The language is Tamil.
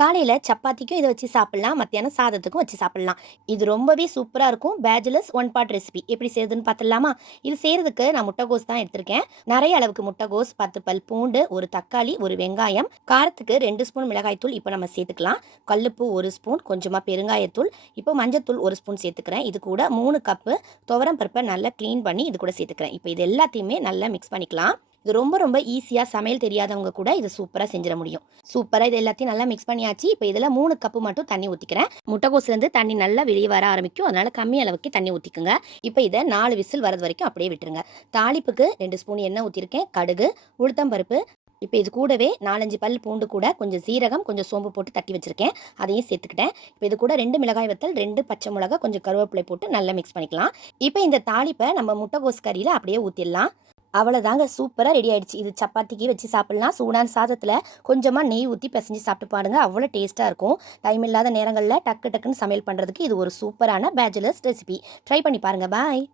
காலையில் சப்பாத்திக்கும் இதை வச்சு சாப்பிட்லாம். மத்தியானம் சாதத்துக்கும் வச்சு சாப்பிட்லாம். இது ரொம்பவே சூப்பராக இருக்கும். பேஜுலஸ் ஒன் பார்ட் ரெசிபி எப்படி செய்யுதுன்னு பார்த்துடலாமா இது செய்கிறதுக்கு நான் முட்டைகோஸ் தான் எடுத்திருக்கேன். நிறைய அளவுக்கு முட்டைகோஸ் பத்து பல் பூண்டு ஒரு தக்காளி ஒரு வெங்காயம் காரத்துக்கு ரெண்டு ஸ்பூன் மிளகாய்த்தூள் இப்போ நம்ம சேர்த்துக்கலாம். கல்லுப்பு ஒரு ஸ்பூன் கொஞ்சமாக பெருங்காயத்தூள். இப்போ மஞ்சத்தூள் ஒரு ஸ்பூன் சேர்த்துக்கிறேன். இது கூட மூணு கப்பு துவரம் பருப்பை நல்லா க்ளீன் பண்ணி இது கூட சேர்த்துக்கிறேன். இப்போ இது எல்லாத்தையுமே நல்லா மிக்ஸ் பண்ணிக்கலாம். இது ரொம்ப ரொம்ப ஈஸியாக சமையல் தெரியாதவங்க கூட இதை சூப்பராக செஞ்சிட முடியும். சூப்பராக இது எல்லாத்தையும் நல்லா மிக்ஸ் பண்ணியாச்சு. இப்போ இதில் மூணு கப்பு மட்டும் தண்ணி ஊற்றிக்கிறேன் முட்டைகோஸ்லேருந்து தண்ணி நல்லா வெளியே வர ஆரம்பிக்கும். அதனால் கம்மி அளவுக்கு தண்ணி ஊற்றிக்குங்க இப்போ இதை நாலு விசில் வரது வரைக்கும் அப்படியே விட்டுருங்க. தாளிப்புக்கு ரெண்டு ஸ்பூன் எண்ணெய் ஊற்றிருக்கேன் கடுகு உளுத்தம்பருப்பு இப்போ இது கூடவே நாலஞ்சு பல் பூண்டு கூட கொஞ்சம் சீரகம் கொஞ்சம் சோம்பு போட்டு தட்டி வச்சுருக்கேன். அதையும் சேர்த்துக்கிட்டேன். இப்போ இது கூட ரெண்டு மிளகாய் வத்தல் ரெண்டு பச்சை மிளகா கொஞ்சம் கருவேப்பிலை போட்டு நல்லா மிக்ஸ் பண்ணிக்கலாம். இப்போ இந்த தாளிப்பை நம்ம முட்டைகோஸ் கறியில் அப்படியே ஊற்றிடலாம் அவ்வளோதாங்க சூப்பராக ரெடி ஆகிடுச்சு இது சப்பாத்திக்கு வச்சு சாப்பிட்லாம். சூடான சாதத்தில் கொஞ்சமாக நெய் ஊற்றி பிசைஞ்சு சாப்பிட்டு பாருங்கள் அவ்வளோ டேஸ்ட்டாக இருக்கும். டைம் இல்லாத நேரங்களில் டக்கு டக்குன்னு சமையல் பண்ணுறதுக்கு இது ஒரு சூப்பரான பேச்சுலர்ஸ் ரெசிபி ட்ரை பண்ணி பாருங்கள் பாய்